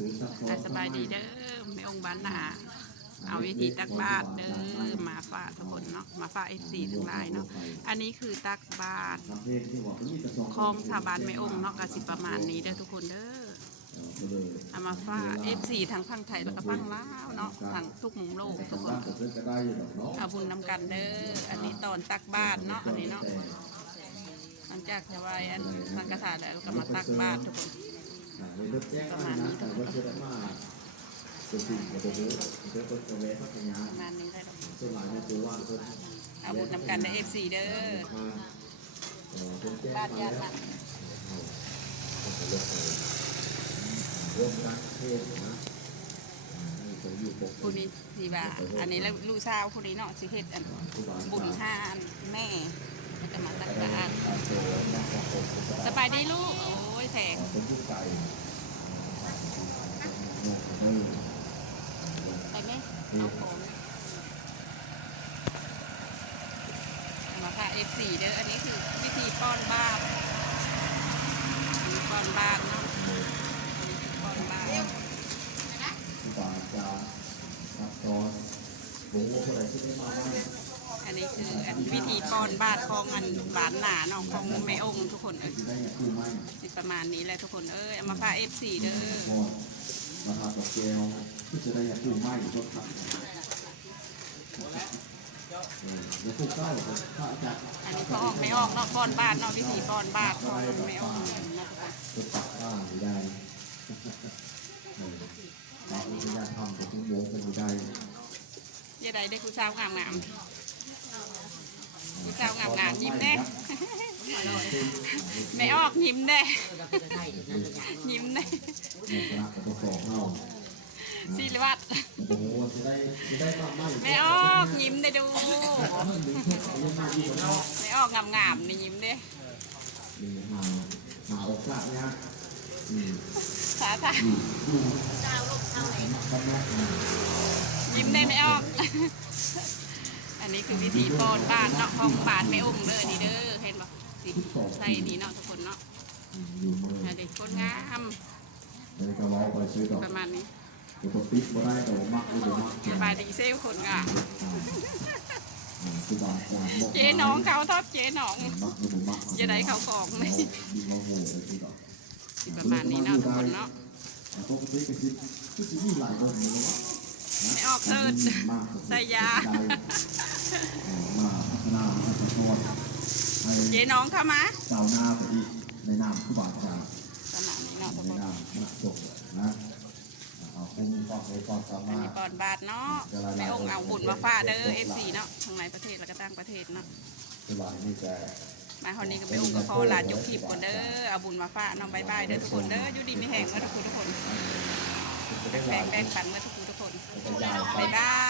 ซื้อซักซ้ออ่สบายดีเด้อไม่องค์บ้านหนาเอาวิธีตักบาตรเด้อมาฝากทุกคนเนาะมาฝากเอฟซีทั้งหลายเนาะอันนี้คือตักบาตรทำเพลงที่ว่ามันแต่สองคลองสาบานไม่องค์เนาะกสิประมาณนี้เด้อทุกคนเด้อเอามาฝากเอฟซีทั้งฝั่งไทยแล้วก็ฝั่งลาวเนาะทั้งทุกมุมโลกทุกคนเอาบุญนำกันเด้ออันนี้ตอนตักบาตรเนาะอันนี้เนาะหลังจากจะไหว้อันสังฆทานแล้วก็มาตักบาตรทุกคน อ่าเลยเลิกแจ้งมานะแต่ว่าเชื่อมาเป็นสิ่งกระโดดเพื่อคนจะแวะพัทยาประมาณนี้ได้ดอส่วนหลายนี่ยคือว่าเพิ่นเอาบุญนำกันเด้อเอฟซีเด้อมาเออเพิ่นแจ้งบ้านมาญาแล้วติมันเอาเอาเลิกเลยร่วมรักเทศนะอ่าให้เขาอยู่ปกผู้นี้สีบาอันนี้แล้วลูกสาวผู้นี้เนาะสิเฮ็ดอันบาบุญห้าอันแม่แล้วก็มาตักบาตรการโตนักของผมผมก็สบายดีลูก โอ้ยแสงเป็นผู้ ไก่เนี่ยไม่ไปไหมเอาของเอามาค่ะ F4 เด้อ อันนี้คือวิธีป้อนบ้านอันนี้ป้อนบ้านเนาะอันนี้คือป้อนบ้านผู้บาจะซับซ้อนผมว่าคนไหนที่ไม่มาบ้านอันนี้คืออันวิธีป้อนบ้านของอันหลานหนาเนาะของแม่องค์ทุกคนเอ้ยที่ได้เนี่ยคือไม่สิประมาณนี้แหละทุกคนเอ้ยเอามาพา F4 เด้อ พอมาทำดอกแก้วที่จะได้เนี่ยคือไม่รถขับเออเดี๋ยวพวกเก้าพระอาจารย์อันนี้เขาออกไม่ออกนาะป้อนบ้านนาะวิธีป้อนบ้านของแม่องค์เนาะทุกคนจะปักข้างไม่ได้เออเราไม่ได้ทำแต่ทุกโมงเป็นไม่ได้ยายใดได้ผู้สาวงามงามผู้สาวงามงามยิ้มแน่ไม่ออกยิ้มแน่ สองเฮาศิริวัตรโอ้โหจะได้จะได้มากมากไม่ออกยิ้มได้ดูยังมาดีกว่าเนาะไม่ออกงามงามๆนี่ยิ้มเด้นี่หาหาโอกาสเนี่ยอืมสาธาอืมดูเจ้าลูกเท่าไหร่ครับยิ้มได้ไม่ออก อันนี้คือวิธีป้อนบ้านเนาะของบ้านไม่อุ้มเด้อนี่เด้อเห็นบ่สิใส่นี่เนาะทุกคนเนาะอยู่เมืองอันนี้คนงาม เลยก็รอไปซื้อดอกประมาณนี้เดี๋ยวปิดบ่ได้แต่ว่ามักหรือบ่มักสบายดีเซลคนงามคือบางอย่างเจ๊น้องเขาทอบเจ๊น้องมักหรือบ่มักจะได้เขาของไหมดีมาโหเลยคือดอกสิประมาณนี้เนาะทุกคนเนาะปกติก็สิคือสิมีหลายคนอยู่เนาะไม่ออกเติร์ดมากใส่ยามาพัฒนาให้ทุกคนให้เจ๊น้องเข้ามาเจ้าหน้าไปอีกในนามผู้บาดเจ็บประมาณนี้ เนาะทุกในคนนามนักจบนะเอาคุ้มความในความสาอันมารนี้ถปอนบาทเนาะไม่องค์เอาบุญมาฝากเด้อ FC เนาะทั้งในประเทศแล้วก็ต่างประเทศเนาะสบายนี่แต่มาคนนี้ก็ไม่องค์ก็ขอลาจบคลิปก่อนเด้อเอาบุญมาฝากเนาะบายบายเด้อทุกคนเด้ออยู่ดีไม่แห้งเมื่อทุกคนทุกคนจะได้แบ่หลางยแบ่งปันเมื่อทุกคนทุกคนจะยาวไปบายบาย